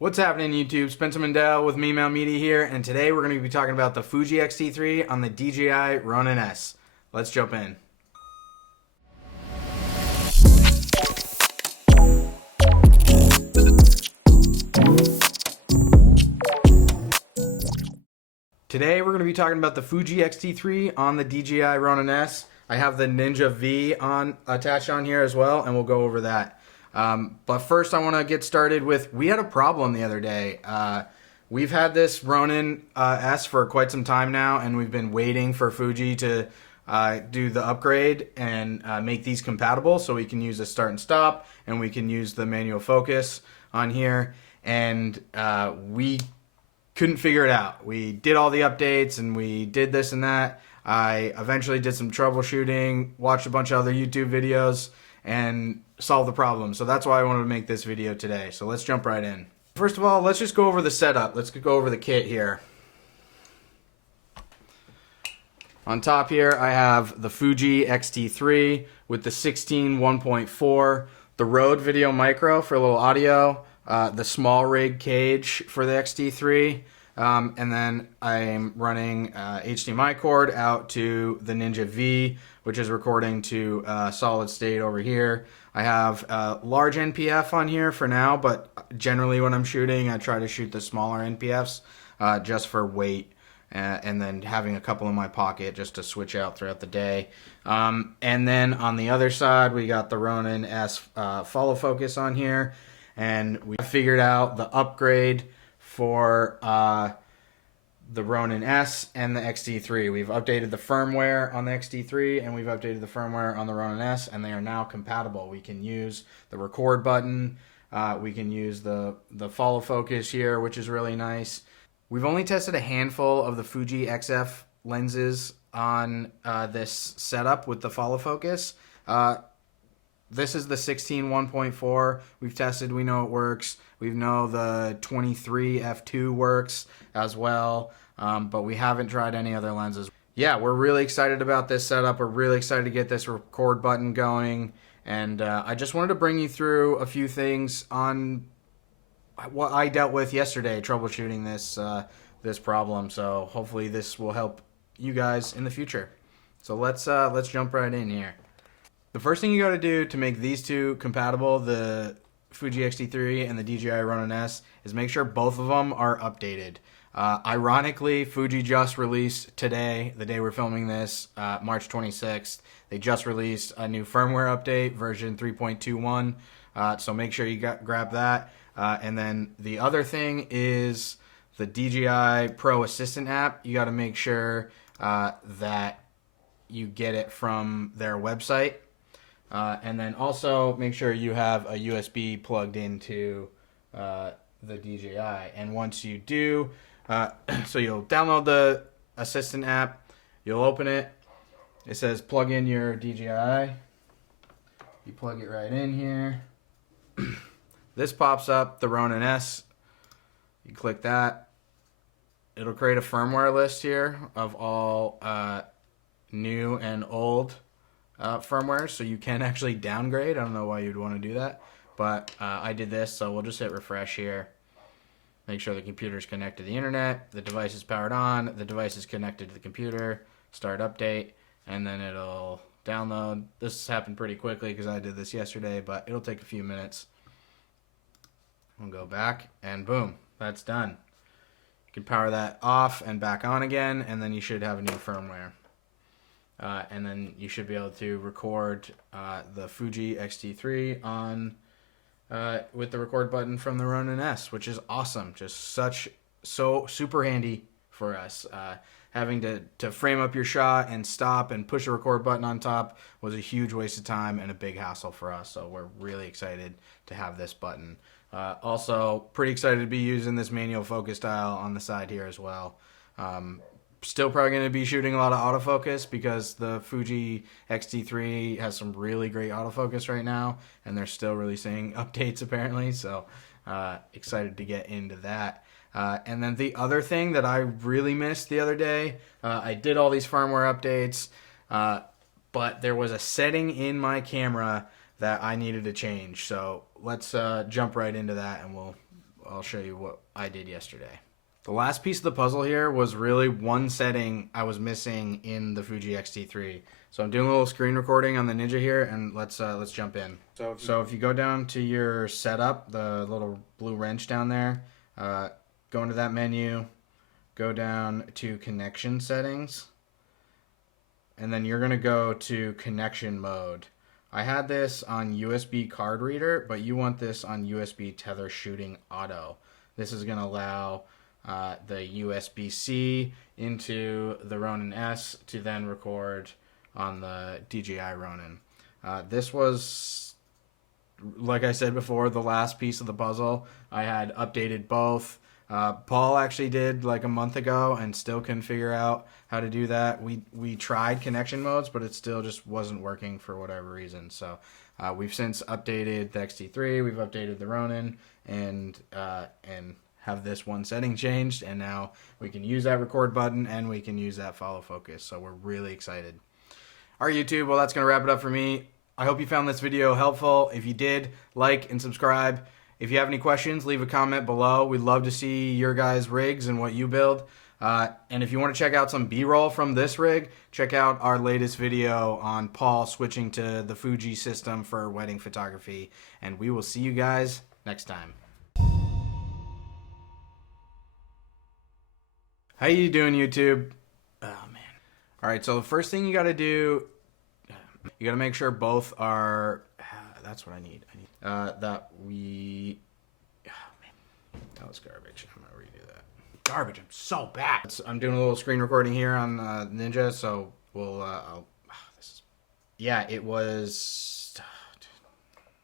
What's happening, YouTube? Spencer Mandel with Me Mount Media here, and today we're going to be talking about the Fuji Xt3 on the DJI Ronin S. Let's jump in. Today we're going to be talking about the Fuji Xt3 on the DJI Ronin S. I have the Ninja V attached on here as well, and we'll go over that. But first I want to get started with, we had a problem the other day. We've had this Ronin S for quite some time now, and we've been waiting for Fuji to do the upgrade and make these compatible so we can use the start and stop, and we can use the manual focus on here. And we couldn't figure it out. We did all the updates and we did this and that. I eventually did some troubleshooting, watched a bunch of other YouTube videos, and solve the problem. So that's why I wanted to make this video today. So let's jump right in. First of all, let's just go over the setup. Let's go over the kit here. On top here, I have the Fuji Xt3 with the 16 1.4, the Rode Video Micro for a little audio, the small rig cage for the Xt3, and then I'm running HDMI cord out to the Ninja V, which is recording to solid state over here. I have a large NPF on here for now, but generally when I'm shooting, I try to shoot the smaller NPFs just for weight, and then having a couple in my pocket just to switch out throughout the day. And then on the other side, we got the Ronin S follow focus on here, and we figured out the upgrade for the Ronin S and the Xt3. We've updated the firmware on the Xt3 and we've updated the firmware on the Ronin S, and they are now compatible. We can use the record button, we can use the follow focus here, which is really nice. We've only tested a handful of the Fuji XF lenses on this setup with the follow focus. This is the 16 1.4. We've tested, we know it works. We know the 23 f2 works as well, but we haven't tried any other lenses. Yeah, we're really excited about this setup. We're really excited to get this record button going, and I just wanted to bring you through a few things on what I dealt with yesterday troubleshooting this problem. So hopefully this will help you guys in the future. So let's jump right in here. The first thing you got to do to make these two compatible, the Fuji Xt3 and the DJI Ronin S, is make sure both of them are updated. Ironically, Fuji just released today, the day we're filming this, March 26th. They just released a new firmware update, version 3.21. So make sure you grab that. And then the other thing is the DJI Pro Assistant app. You got to make sure that you get it from their website. And then also make sure you have a USB plugged into the DJI. And once you do, so you'll download the Assistant app, you'll open it, it says plug in your DJI, you plug it right in here, this pops up, the Ronin S, you click that, it'll create a firmware list here of all new and old firmware, so you can actually downgrade. I don't know why you'd want to do that, but I did this, so we'll just hit refresh here. Make sure the computer is connected to the internet, the device is powered on, the device is connected to the computer, start update, and then it'll download. This happened pretty quickly because I did this yesterday, but it'll take a few minutes. We'll go back, and boom, that's done. You can power that off and back on again, and then you should have a new firmware. And then you should be able to record the Fuji Xt3 on with the record button from the Ronin S, which is awesome. Just so super handy for us. Having to frame up your shot and stop and push a record button on top was a huge waste of time and a big hassle for us. So we're really excited to have this button. Also, pretty excited to be using this manual focus dial on the side here as well. Still probably going to be shooting a lot of autofocus because the Fuji Xt3 has some really great autofocus right now, and they're still releasing updates apparently, so excited to get into that. And then the other thing that I really missed the other day, I did all these firmware updates, but there was a setting in my camera that I needed to change. So let's jump right into that, and I'll show you what I did yesterday. The last piece of the puzzle here was really one setting I was missing in the Fuji Xt3. So I'm doing a little screen recording on the Ninja here, and let's jump in. So if you go down to your setup, the little blue wrench down there, go into that menu, go down to connection settings, and then you're gonna go to connection mode. I had this on USB card reader, but you want this on USB tether shooting auto. This is gonna allow the USB-C into the Ronin S to then record on the DJI Ronin. This was, like I said before, the last piece of the puzzle. I had updated both. Paul actually did like a month ago and still couldn't figure out how to do that. We tried connection modes, but it still just wasn't working for whatever reason. So we've since updated the Xt3, we've updated the Ronin, and have this one setting changed, and now we can use that record button and we can use that follow focus. So we're really excited. All right, YouTube, well, that's going to wrap it up for me. I hope you found this video helpful. If you did, like and subscribe. If you have any questions, leave a comment below. We'd love to see your guys' rigs and what you build. And if you want to check out some B-roll from this rig, check out our latest video on Paul switching to the Fuji system for wedding photography. And we will see you guys next time. How you doing, YouTube? Oh, man. All right, so the first thing you got to do, you got to make sure both are, that's what I need. That we, oh, man, that was garbage. I'm going to redo that. Garbage, I'm so bad. I'm doing a little screen recording here on Ninja, so we'll, yeah, it was